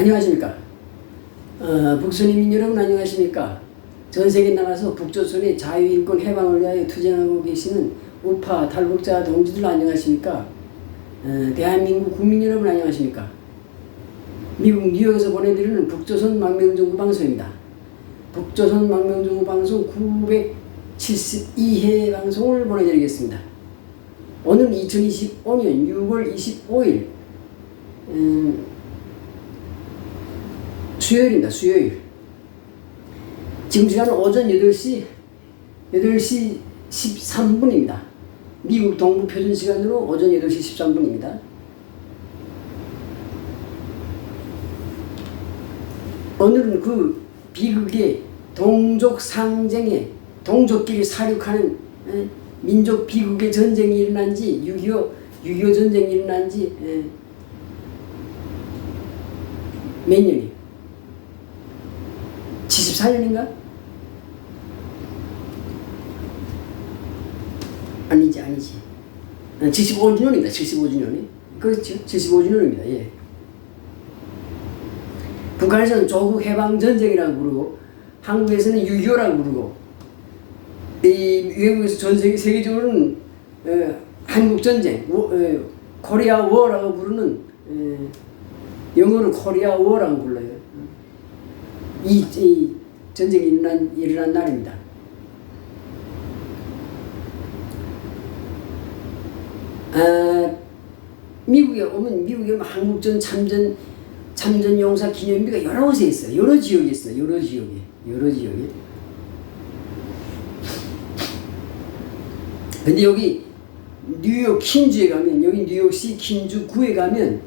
안녕하십니까. 북선인민 여러분 안녕하십니까. 전세계 나가서 북조선의 자유인권 해방을 위하여 투쟁하고 계시는 우파 탈북자 동지들 안녕하십니까. 대한민국 국민 여러분 안녕하십니까. 미국 뉴욕에서 보내드리는 북조선 망명정부 방송입니다. 북조선 망명정부 방송 972회 방송을 보내드리겠습니다. 오늘 2025년 6월 25일 수요일입니다. 수요일. 지금 시간은 오전 8시 13분입니다. 미국 동부 표준 시간으로 오전 8시 13분입니다. 오늘은 그 비극의 동족 상쟁에 동족끼리 사륙하는 민족 비극의 전쟁이 일어난 지 6.25 전쟁이 일어난 지 몇 년이? 74년인가? 아니지. 75주년입니다. 75주년이. 그렇죠. 75주년입니다. 예. 북한에서는 조국 해방전쟁이라고 부르고 한국에서는 6.25라고 부르고 이 외국에서 전 세계적으로는 한국전쟁, 코리아 워라고 부르는 영어로 코리아 워라고 불러요. 이 전쟁이 일어난 날입니다. 미국에 오면 한국전 참전 용사 기념비가 여러 곳에 있어요. 여러 지역에 있어요. 여러 지역에. 근데 여기 뉴욕 퀸즈에 가면, 여기 뉴욕시 퀸즈 구에 가면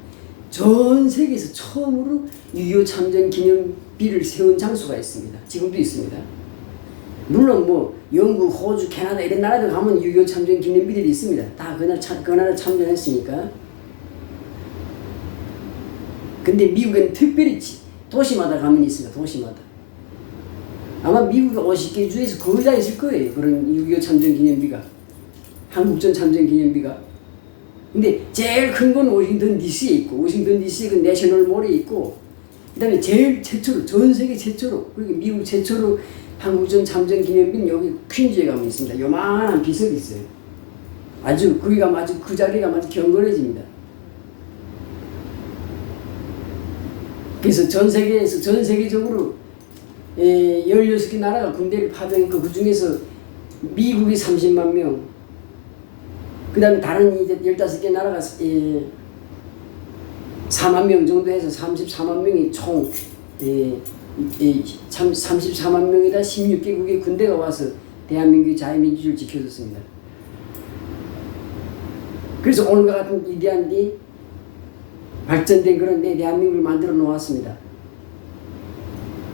전 세계에서 처음으로 6.25 참전 기념비를 세운 장소가 있습니다. 지금도 있습니다. 물론 뭐 영국, 호주, 캐나다 이런 나라들 가면 6.25 참전 기념비들이 있습니다. 다 그 나라 참전했으니까. 근데 미국에는 특별히 도시마다 가면 있습니다. 도시마다. 아마 미국 50개 주에서 거의 다 있을 거예요. 그런 6.25 참전 기념비가. 한국전 참전 기념비가. 근데 제일 큰 건 워싱턴 DC에 있고, 워싱턴 DC에 그 내셔널몰에 있고, 그 다음에 제일 최초로, 전 세계 최초로, 그리고 미국 최초로 한국전 참전 기념비는 여기 퀸즈에 가면 있습니다. 요만한 비석이 있어요. 아주, 거기가 아주 그 자리가 아주 경건해집니다. 그래서 전 세계적으로 16개 나라가 군대를 파병했고, 그 중에서 미국이 30만 명, 그 다음에 다른 이제 15개 나라가 4만 명 정도 해서 34만 명이 총 34만 명에다 16개국의 군대가 와서 대한민국의 자유민주주의를 지켜줬습니다. 그래서 오늘과 같은 위대한 발전된 그런 대한민국을 만들어 놓았습니다.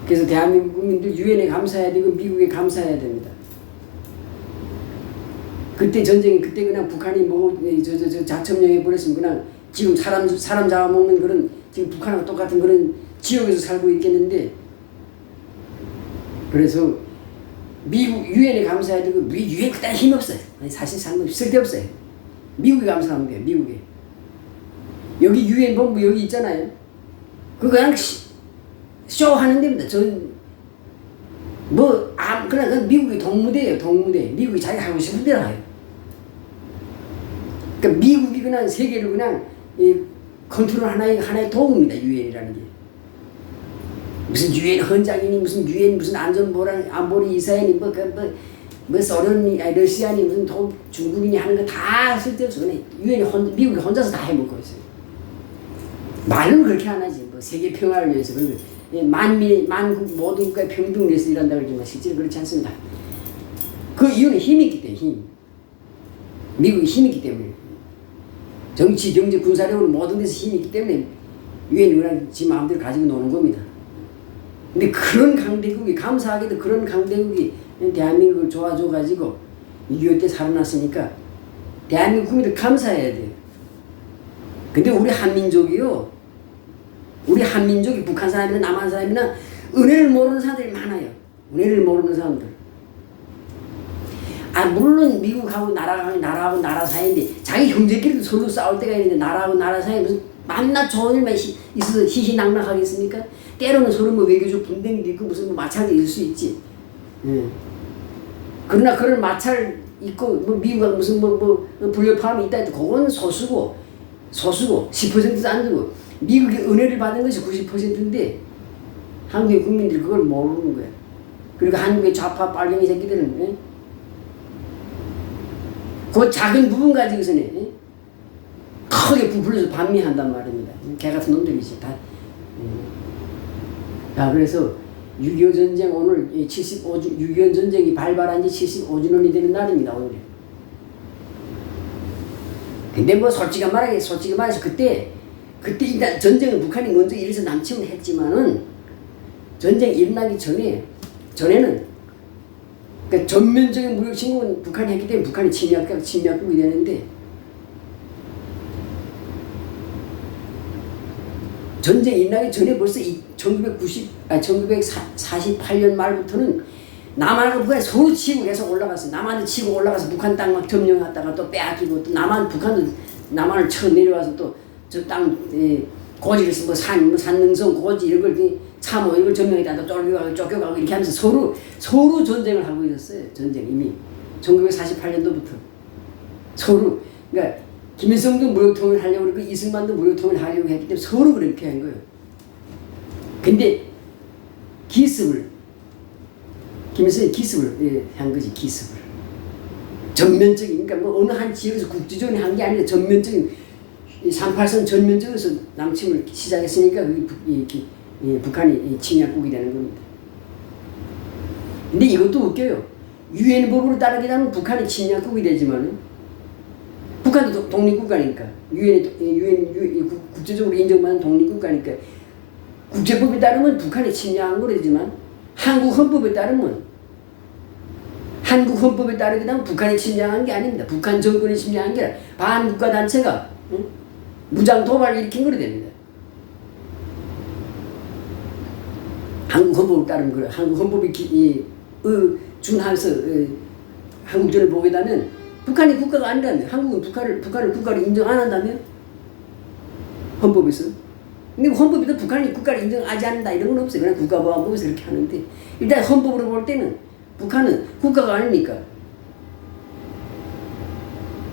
그래서 대한민국 국민들 유엔에 감사해야 되고 미국에 감사해야 됩니다. 그때 전쟁이 그때 그냥 북한이 자첨령해 버렸으면 그냥 지금 사람 잡아먹는 그런 지금 북한하고 똑같은 그런 지역에서 살고 있겠는데, 그래서 미국 유엔에 감사해야 되고 유엔 그딴 힘이 없어요. 사실 쓸데없어요. 미국에 감사하면 돼요. 미국에. 여기 유엔 본부 여기 있잖아요. 그냥 쇼 하는 데입니다. 그냥 미국의 동무대예요. 동무대. 미국이 자기가 하고 싶은 대로 해요. 그러니까 미국이 그냥 세계를 그냥 컨트롤 하나의 도구입니다. 유엔이라는 게. 무슨 유엔 헌장이니 무슨 유엔 무슨 안보리 이사회니 뭐 소련이 러시아니 무슨 중국이니 하는 거 다 쓸데없어. 그냥 미국이 혼자서 다 해먹고 있어요. 말은 그렇게 안 하지. 뭐 세계 평화를 위해서 만국 모든 국가의 평등을 위해서 일한다 그러지만 실제로 그렇지 않습니다. 그 이유는 힘이 있기 때문에 힘. 미국이 힘이 있기 때문에. 정치, 경제, 군사력으로 모든 데서 힘이 있기 때문에 유엔이 그냥 지 마음대로 가지고 노는 겁니다. 근데 그런 강대국이, 감사하게도 그런 강대국이 대한민국을 도와줘가지고 6.25 때 살아났으니까 대한민국 국민들 감사해야 돼요. 근데 우리 한민족이 북한 사람이나 남한 사람이나 은혜를 모르는 사람들이 많아요. 은혜를 모르는 사람들. 물론 미국하고 나라하고 나라 사이인데 자기 형제끼리도 서로 싸울 때가 있는데 나라하고 나라 사이에 무슨 만나 좋은 일만 있어서 희희낙낙하겠습니까? 때로는 서로 뭐 외교적 분쟁도 있고 무슨 뭐 마찰도 있을 수 있지. 그러나 그런 마찰 있고 뭐 미국하고 무슨 뭐 불협화음이 있다 해도 그건 소수고 10%도 안 되고 미국이 은혜를 받은 것이 90%인데 한국의 국민들이 그걸 모르는 거야. 그리고 한국의 좌파 빨갱이 새끼들은 그 작은 부분 가지고서는 크게 부풀려서 반미한단 말입니다. 개 같은 놈들이지 다. 자, 그래서 6.25 전쟁 오늘 6.25 전쟁이 발발한 지 75주년이 되는 날입니다. 오늘이. 근데 뭐 솔직히 말해서 그때 일단 전쟁은 북한이 먼저 일어서 남침을 했지만은 전쟁 일어나기 전에는 그러니까 전면적인 무력 침공은 북한이 했기 때문에 북한이 침략국이 되는데 전쟁 일어나기 전에 벌써 1948년 말부터는 남한하고 북한이 서로 치고 계속 올라가서 남한도 치고 올라가서 북한 땅 막 점령했다가 또 빼앗기고 또 북한도 남한을 쳐 내려와서 또 저 땅 고지를 뭐 산능성 고지 이런 걸 참호 이걸 점령했다가 또 쫓겨가고 이렇게 하면서 서로 전쟁을 하고 있었어요. 전쟁 이미 1948년도부터 서로 그러니까 김일성도 무력통일 하려고 그러고 이승만도 무력통일 하려고 했기 때문에 서로 그렇게 한 거예요. 근데 김일성이 기습을 한 거지. 기습을 전면적인 그러니까 뭐 어느 한 지역에서 국지전이 한 게 아니라 전면적인 38선 전면적에서 남침을 시작했으니까 북한이 침략국이 되는 겁니다. 근데 이것도 웃겨요. 유엔 법으로 따르게 되면 북한이 침략국이 되지만 북한도 독립국가니까 유엔 국제적으로 인정받는 독립국가니까 국제법에 따르면 북한이 침략한 거지만 한국 헌법에 따르게 되면 북한이 침략한 게 아닙니다. 북한 정권이 침략한 게 아니라 반국가 단체가 무장 도발을 일으킨 거로 됩니다. 한국 헌법을 따르면 그래. 한국 헌법이 준하면서 한국전을 보게 되면 북한이 국가가 아니라면 한국은 북한을 국가로 인정 안 한다면 헌법에서 근데 헌법에도 북한이 국가를 인정하지 않는다 이런 건 없어요. 그냥 국가보안법에서 이렇게 하는데 일단 헌법으로 볼 때는 북한은 국가가 아니니까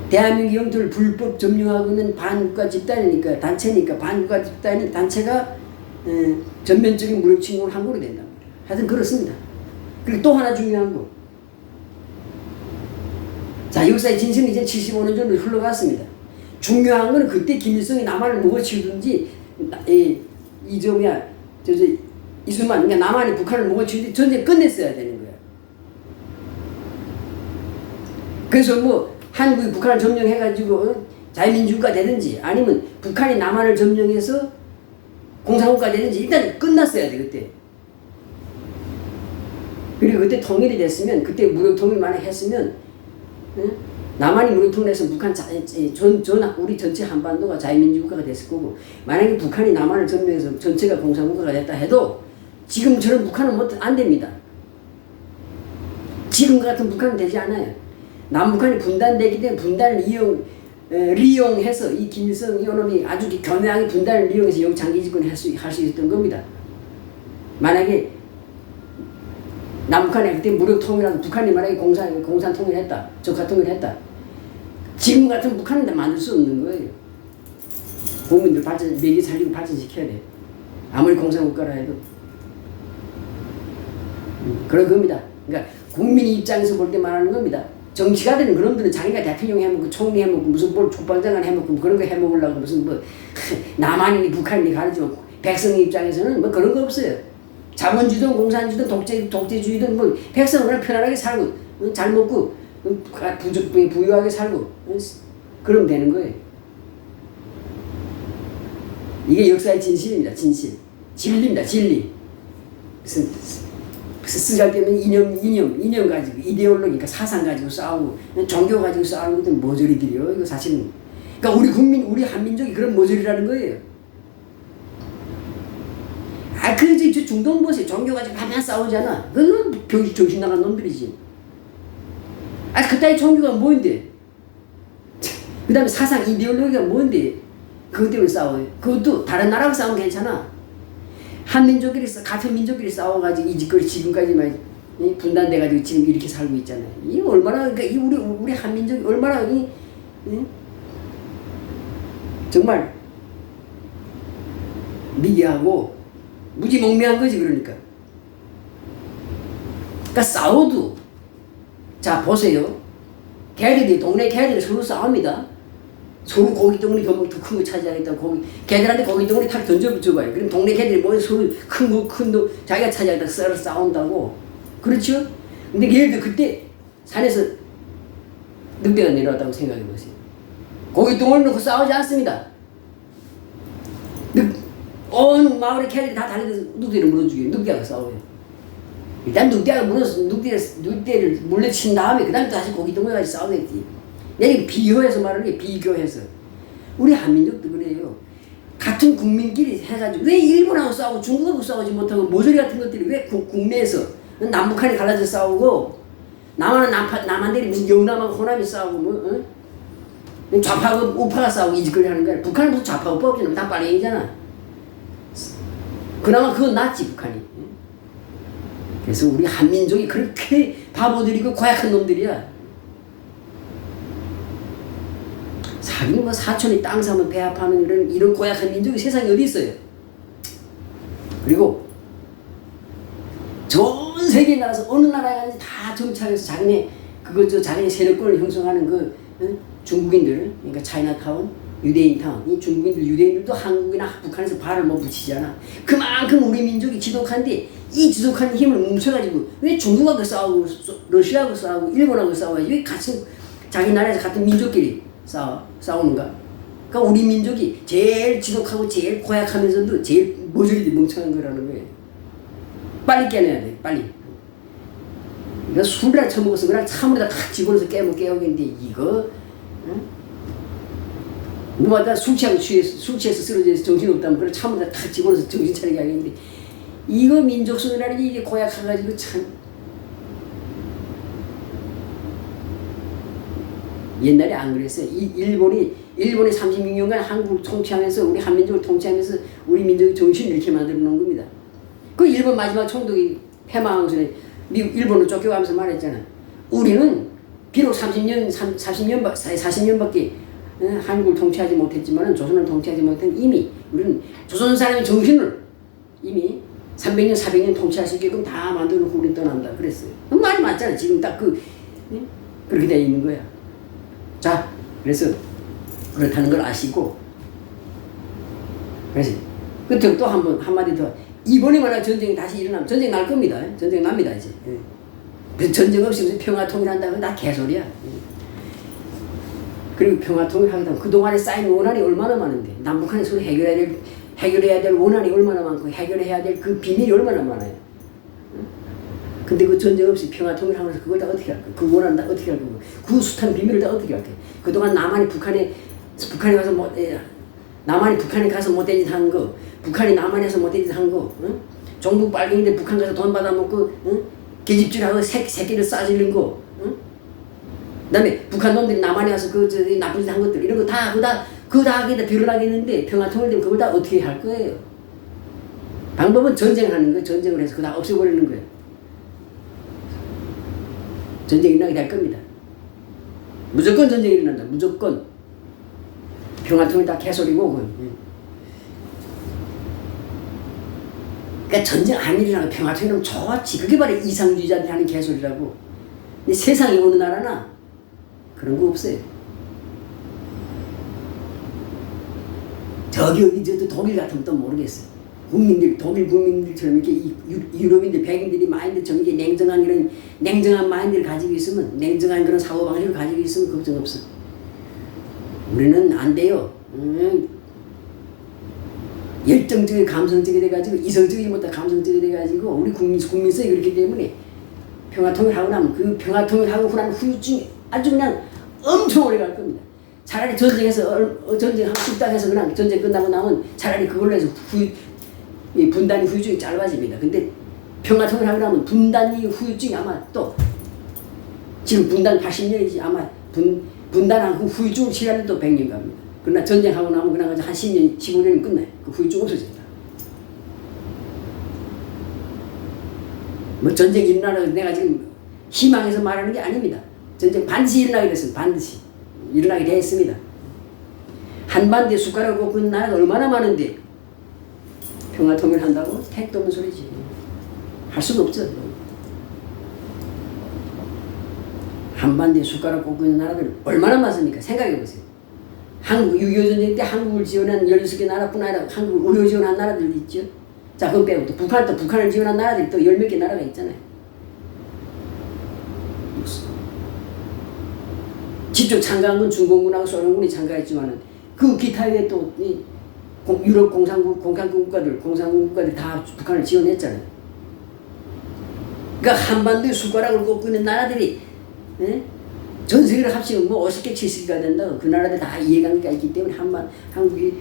대한민국 영토를 불법 점령하고 있는 반국가 집단이니까 단체니까 반국가 단체가 전면적인 무력 침공을 한 거로 된단 말이에요. 하여튼 그렇습니다. 그리고 또 하나 중요한 거. 자, 역사의 진실은 이제 75년 정도 흘러갔습니다. 중요한 거는 그때 김일성이 남한을 먹어치우든지 이승만 그러니까 남한이 북한을 먹어치우든지 전쟁 끝냈어야 되는 거야. 그래서 뭐 한국이 북한을 점령해가지고 자유민주국가 되든지 아니면 북한이 남한을 점령해서 공산국가 되든지 일단 끝났어야 돼 그때. 그리고 그때 통일이 됐으면 그때 무력 통일만 했으면 남한이 무력 통일해서 북한 우리 전체 한반도가 자유민주국가가 됐을 거고 만약에 북한이 남한을 점령해서 전체가 공산국가가 됐다 해도 지금처럼 북한은 안 됩니다. 지금 같은 북한은 되지 않아요. 남북한이 분단되기 때문에 분단을利用해서 이 김일성 이놈이 아주 교묘하게 분단을 이용해서 영장기 집권을 할 수 있었던 겁니다. 만약에 남북한이 그때 무력 통일하고 북한이 만약에 공산 통일했다, 적화 통일했다. 지금 같은 북한은 다 만들 수 없는 거예요. 국민들 매개 살리고 발전시켜야 돼. 아무리 공산국가라 해도. 그런 겁니다. 그러니까 국민 입장에서 볼 때 말하는 겁니다. 정치가들은 그놈들은 자기가 대통령 해먹고 총리 해먹고 무슨 뭘 족발장관 해먹고 그런 거 해먹으려고 무슨 뭐 남한이니 북한이니 가르치고 백성 입장에서는 뭐 그런 거 없어요. 자본주의든 공산주의든 독재주의든 뭐 백성은 그냥 편안하게 살고 잘 먹고 부유하게 살고 그러면 되는 거예요. 이게 역사의 진실입니다. 진리입니다. 진리. 쓰잘데없는 이념 가지고 이데올로기니까 사상 가지고 싸우고 종교 가지고 싸우는 것들은 모조리들이요. 이거 사실은 그러니까 우리 한민족이 그런 모조리라는 거예요. 그 중동 보세요. 종교 가지고 밤낮 싸우잖아. 그건 정신 나간 놈들이지. 그따위 종교가 뭔데? 그 다음에 사상 이데올로기가 뭔데? 그것 때문에 싸워요. 그것도 다른 나라하고 싸우면 괜찮아. 한민족끼리 같은 민족끼리 싸워가지고 이 짓거리 지금까지만 분단돼가지고 지금 이렇게 살고 있잖아요. 이 얼마나 그러니까 이 우리 한민족이 얼마나 정말 미개하고 무지몽매한 거지. 그러니까 싸워도 자 보세요. 개들이 동네 개들이 서로 싸웁니다. 서로 고기 덩어리 더 큰 거 차지하겠다고 고기 개들한테 고기 덩어리 탁 던져줘봐요. 그럼 동네 개들이 모여 서로 큰 거 자기가 차지하겠다 서로 싸운다고. 그렇죠? 근데 걔들 그때 산에서 늑대가 내려왔다고 생각해보세요. 고기 덩어리 놓고 싸우지 않습니다. 온 마을의 개들이 다 달려들어서 늑대를 물어주게 늑대가 싸워요. 일단 늑대를 물려친 다음에 그 다음에 다시 고기 덩어리 가지고 싸우겠지. 내가 비교해서 말하는 게 비교해서. 우리 한민족도 그래요. 같은 국민끼리 해가지고 왜 일본하고 싸우고 중국하고 싸우지 못하고 모조리 같은 것들이 왜 국내에서 남북한이 갈라져 싸우고 남한은 남한들이 무슨 영남하고 호남이 싸우고 뭐 좌파하고 우파가 싸우고 이 짓거리 하는 거야. 북한은 무슨 좌파 우파 없잖아. 다 빨갱이잖아. 그나마 그건 낫지 북한이. 그래서 우리 한민족이 그렇게 바보들이고 고약한 놈들이야. 자기는 뭐 사촌이 땅 사면 배합하는 이런 고약한 민족이 세상에 어디 있어요. 그리고 전 세계에 나가서 어느 나라에 다 정착해서 자기네 세력권을 형성하는 중국인들, 그러니까 차이나타운, 유대인타운, 이 중국인들, 유대인들도 한국이나 북한에서 발을 못 붙이잖아. 그만큼 우리 민족이 지독한데 이 지독한 힘을 뭉쳐가지고 왜 중국하고 싸우고 러시아하고 싸우고 일본하고 싸워야지 왜 같이 자기 나라에서 같은 민족끼리 싸우는가? 그러니까 우리 민족이 제일 지독하고 제일 고약하면서도 제일 모조리 멍청한 거라는 거예요. 빨리 깨내야 돼, 빨리. 그러니까 술이나 처먹어서 그냥 참으로다 탁 집어넣어서 깨우겠는데 이거 누가 술 취해서 쓰러져서 정신없다면 그걸 참으로다 탁 집어넣어서 정신 차리게 하겠는데 이거 민족성이라는 게 이게 고약해가지고 참 옛날에 안 그랬어요. 일본이 36년간 한국을 통치하면서 우리 한민족을 통치하면서 우리 민족의 정신을 이렇게 만들어 놓은 겁니다. 그 일본 마지막 총독이 패망하고 전에 일본으로 쫓겨가면서 말했잖아. 우리는 비록 40년밖에 한국을 통치하지 못했지만 조선을 통치하지 못한 이미 우리는 조선 사람의 정신을 이미 300년 400년 통치할 수 있게끔 다 만들어 놓고 우리는 떠난다 그랬어요. 말이 맞잖아. 지금 딱 그렇게 되어 있는 거야. 자, 그래서 그렇다는 걸 아시고, 그래서 끝으로 또 한마디 더. 이번에 만약 전쟁이 다시 일어나면 전쟁 날 겁니다. 전쟁 납니다 이제. 그래서 전쟁 없이 무슨 평화 통일한다고 다 개소리야. 그리고 평화 통일하게 되면 그 동안에 쌓인 원한이 얼마나 많은데 남북한의 서로 해결해야 될 원한이 얼마나 많고 해결해야 될 그 비밀이 얼마나 많아요. 근데 그 전쟁 없이 평화 통일하면서 그걸 다 어떻게 할 거야? 그 원한 다 어떻게 할 거야? 그 숱한 비밀을 다 어떻게 할 거야? 그동안 남한이 북한에 가서 남한이 북한에 가서 못된 짓 한 거, 북한이 남한에서 못된 짓 한 거, 종북 빨갱이들 북한 가서 돈 받아먹고 계집질하고 새끼를 싸지는 거, 그다음에 북한 놈들이 남한에 와서 나쁜 짓 한 것들 이런 거 다 그거 다 하게 드러나겠는데 평화 통일되면 그걸 다 어떻게 할 거예요? 방법은 전쟁하는 거예요. 전쟁을 해서 그거 다 없애버리는 거예요. 전쟁이 일어나게 될 겁니다. 무조건 전쟁이 일어난다. 무조건. 평화통일 다 개소리고 그건. 그러니까 전쟁 안 일어나고 평화통일하면 좋지. 그게 바로 이상주의자들이 하는 개소리라고. 근데 세상에 어느 나라나 그런 거 없어요. 저기 어디 독일 같으면 또 모르겠어요. 독일 국민들처럼 이렇게 유럽인들, 백인들이 마인드처럼 이게 냉정한 마인드를 가지고 있으면, 냉정한 그런 사고방식을 가지고 있으면 걱정 없어. 우리는 안 돼요. 열정적이 감성적이 돼가지고, 이성적이 못해 감성적이 돼가지고, 우리 국민성이 그렇기 때문에 평화통일하고 나면 그 평화통일하고 난 후유증이 아주 그냥 엄청 오래 갈 겁니다. 차라리 전쟁 뚝딱해서 그냥 전쟁 끝나고 나면 차라리 그걸로 해서 이 분단이 후유증이 짧아집니다. 근데 평화통일하고 나면 분단이 후유증이 아마 또 지금 분단 80년이지 아마 분단한 후유증을 치료하는 또 100년 갑니다. 그러나 전쟁하고 나면 그냥 한 10년, 15년이면 끝나요. 그 후에 쭉 없어진다. 뭐 전쟁이 일어나는 내가 지금 희망해서 말하는 게 아닙니다. 전쟁 반드시 일어나게 됐습니다. 반드시 일어나게 됐습니다. 한반도에 숟가락을 꽂고 있는 나라가 얼마나 많은데 평화통일 한다고? 택도 없는 소리지. 할 수도 없죠. 한반도에 숟가락 꽂고 있는 나라들 얼마나 많습니까? 생각해보세요. 한국 6.25 전쟁 때 한국을 지원한 16개 나라뿐 아니라 한국을 의료 지원한 나라들도 있죠. 자, 그럼 빼고 또 북한을 지원한 나라들이 또 10몇 개 나라가 있잖아요. 직접 참가한 건 중공군하고 소련군이 참가했지만은 그 기타 외에 또 유럽 공산국가들 다 북한을 지원했잖아요. 그러니까 한반도에 숟가락을 꽂고 있는 나라들이 전 세계를 합치면 뭐 50개, 70개가 된다. 그 나라들 다 이해관계가 있기 때문에 한국이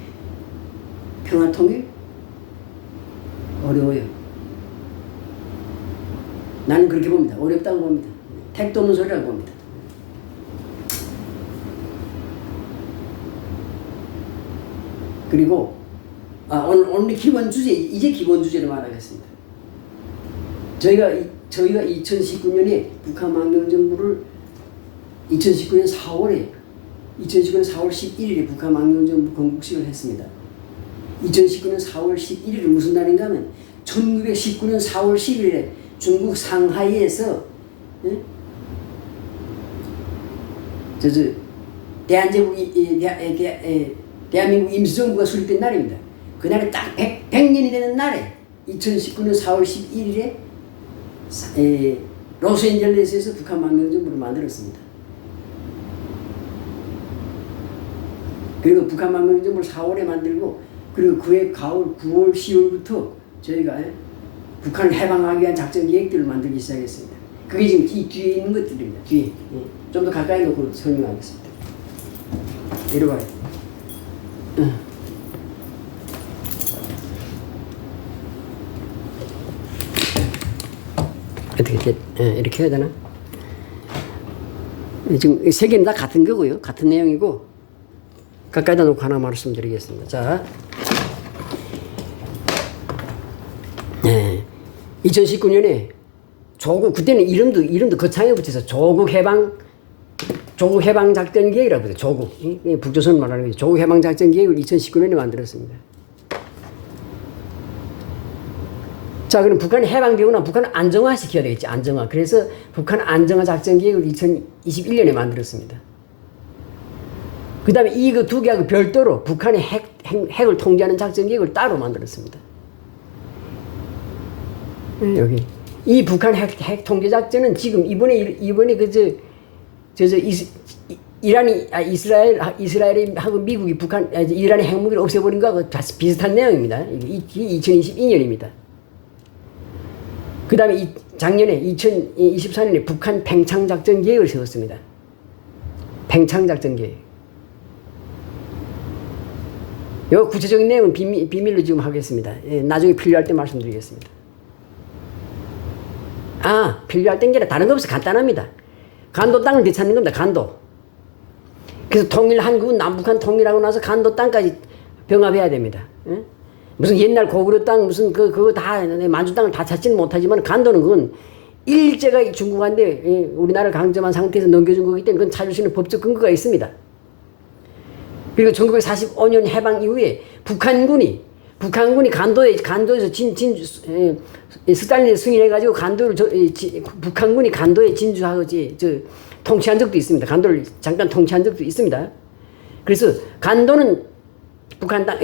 평화 통일 어려워요. 나는 그렇게 봅니다. 어렵다고 봅니다. 택도 없는 소리라고 봅니다. 그리고 오늘 기본 주제, 이제 기본 주제를 말하겠습니다. 저희가 2019년에 북한 망명정부를 2019년 4월 11일에 북한 망명정부 건국식을 했습니다. 2019년 4월 11일은 무슨 날인가 하면 1919년 4월 11일에 중국 상하이에서 대한민국 임시정부가 수립된 날입니다. 그날에 딱 100년이 되는 날에 2019년 4월 11일에 로스앤젤레스에서 북한 망명정부를 만들었습니다. 그리고 북한 망명정부를 4월에 만들고 그리고 그해 가을 9월 10월부터 저희가 북한을 해방하기 위한 작전 계획들을 만들기 시작했습니다. 그게 지금 뒤에 있는 것들입니다. 뒤에 좀 더 가까이 놓고 설명하겠습니다. 이리 와요. 어떻게 이렇게 해야 되나? 지금 세 개는 다 같은 거고요. 같은 내용이고 가까이다 놓고 하나 말씀드리겠습니다. 자, 2019년에 조국 그때는 이름도 거창하게 붙여서 조국 해방 작전 계획이라고 해요. 조국 북조선 말하는 거죠. 조국 해방 작전 계획을 2019년에 만들었습니다. 자, 그럼 북한이 해방되고 나면 북한을 안정화 시켜야 되겠지. 안정화. 그래서 북한 안정화 작전 계획을 2021년에 만들었습니다. 그 다음에 이거 두 개하고 별도로 북한의 핵을 통제하는 작전 계획을 따로 만들었습니다. 여기 이 북한 핵 통제 작전은 지금 이번에 이스라엘이 하고 미국이 이란의 핵무기를 없애버린 거하고 비슷한 내용입니다. 이게 2022년입니다. 그 다음에 작년에 2024년에 북한 팽창작전 계획을 세웠습니다. 팽창작전 계획. 요 구체적인 내용은 비밀로 지금 하겠습니다. 나중에 필요할 때 말씀드리겠습니다. 필요할 땐 게 아니라 다른 거 없어. 간단합니다. 간도 땅을 되찾는 겁니다. 간도. 그래서 한국은 남북한 통일하고 나서 간도 땅까지 병합해야 됩니다. 무슨 옛날 고구려 땅 무슨 그거 다 만주 땅을 다 찾지는 못하지만 간도는 그건 일제가 중국한테 우리나라를 강점한 상태에서 넘겨준 거기 때문에 그건 찾을 수 있는 법적 근거가 있습니다. 그리고 1945년 해방 이후에 북한군이 간도에서 스탈린이 승인해가지고 북한군이 간도에 진주하고 통치한 적도 있습니다. 간도를 잠깐 통치한 적도 있습니다. 그래서 간도는 북한 땅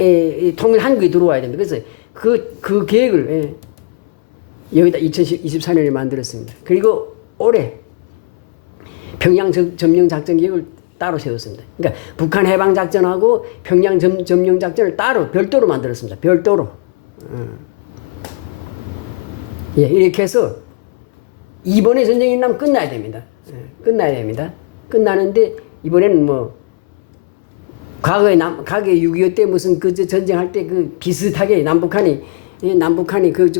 통일 한국에 들어와야 됩니다. 그래서 그 계획을 여기다 2024년에 만들었습니다. 그리고 올해 평양 점령 작전 계획을 따로 세웠습니다. 그러니까 북한 해방 작전하고 평양 점령 작전을 따로 별도로 만들었습니다. 별도로. 이렇게 해서 이번에 전쟁이 나면 끝나야 됩니다. 끝나야 됩니다. 끝나는데 이번에는 뭐 과거에 6.25 때 무슨 전쟁할 때 비슷하게 남북한이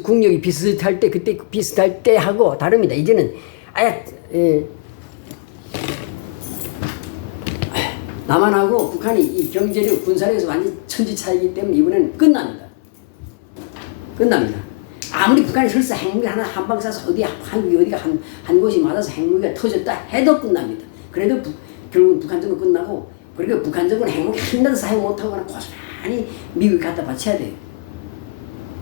국력이 비슷할 때 그때 비슷할 때 하고 다릅니다. 이제는 아예 남한하고 북한이 이 경제력, 군사력에서 완전 천지 차이기 때문에 이번에는 끝납니다. 끝납니다. 아무리 북한이 설사 핵무기 하나 한 방 쏴서 한국이 어디가 한 곳이 맞아서 핵무기가 터졌다 해도 끝납니다. 그래도 결국은 북한 정부 끝나고, 그리고 북한 정부는 핵무기 하나도 사용 못하거나 고스란히 미국이 갖다 바쳐야 돼요.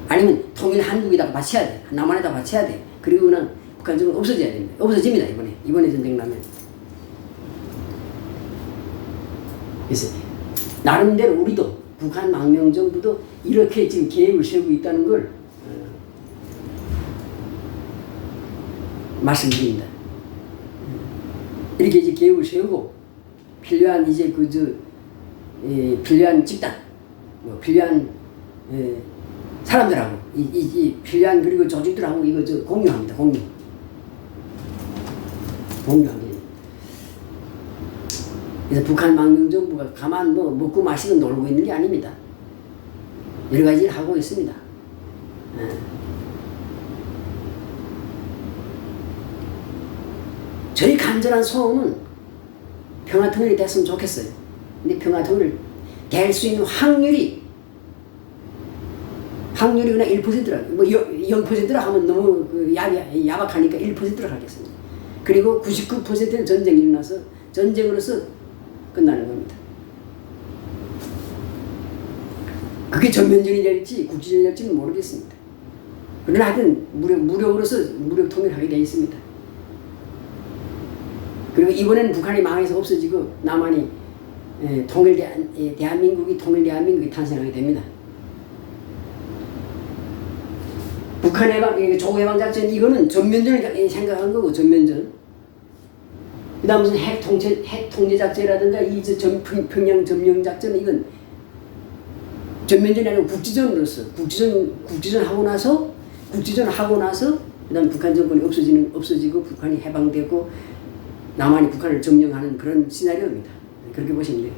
아니면 통일 한국에다가 바쳐야 돼. 남한에다 바쳐야 돼. 그리고 그냥 북한 정부는 없어져야 됩니다. 없어집니다. 이번에 전쟁 나면. 그래서 나름대로 우리도 북한 망명 정부도 이렇게 지금 계획을 세우고 있다는 걸 말씀드립니다. 이렇게 이제 계획을 세우고 필요한 이제 필요한 집단, 필요한 사람들하고 이 필요한 그리고 조직들하고 이거 공유합니다. 공유합니다. 그래서 북한 망명 정부가 가만 먹고 마시고 놀고 있는 게 아닙니다. 여러 가지 일 하고 있습니다. 저희 간절한 소원은 평화통일이 됐으면 좋겠어요. 근데 평화통일 될 수 있는 확률이 그냥 1%라, 0%라 하면 너무 야박하니까 1%로 하겠습니다. 그리고 99%는 전쟁이 일어나서 전쟁으로서 끝나는 겁니다. 그게 전면전이 될지 국지전이 될지는 모르겠습니다. 그러나 하여튼 무력으로서 무력 통일하게 되어 있습니다. 그리고 이번에는 북한이 망해서 없어지고 남한이 대한민국이 통일 대한민국이 탄생하게 됩니다. 북한 조국 해방 작전 이거는 전면전을 생각한 거고, 전면전. 그다음 무슨 핵 통제 작전이라든가 평양 점령 작전, 이건 전면전이 아니고 국지전으로서 국지전 하고 나서 그다음 북한 정권이 없어지고 북한이 해방되고 남한이 북한을 점령하는 그런 시나리오입니다. 그렇게 보시면 돼요.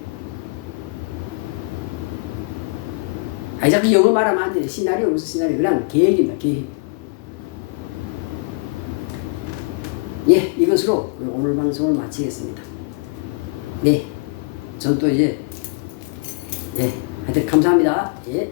자꾸 영어 말하면 안 돼요. 시나리오 무슨 시나리오, 그냥 계획입니다. 계획. 예, 이것으로 오늘 방송을 마치겠습니다. 네, 전 또 이제 하여튼 감사합니다. 예.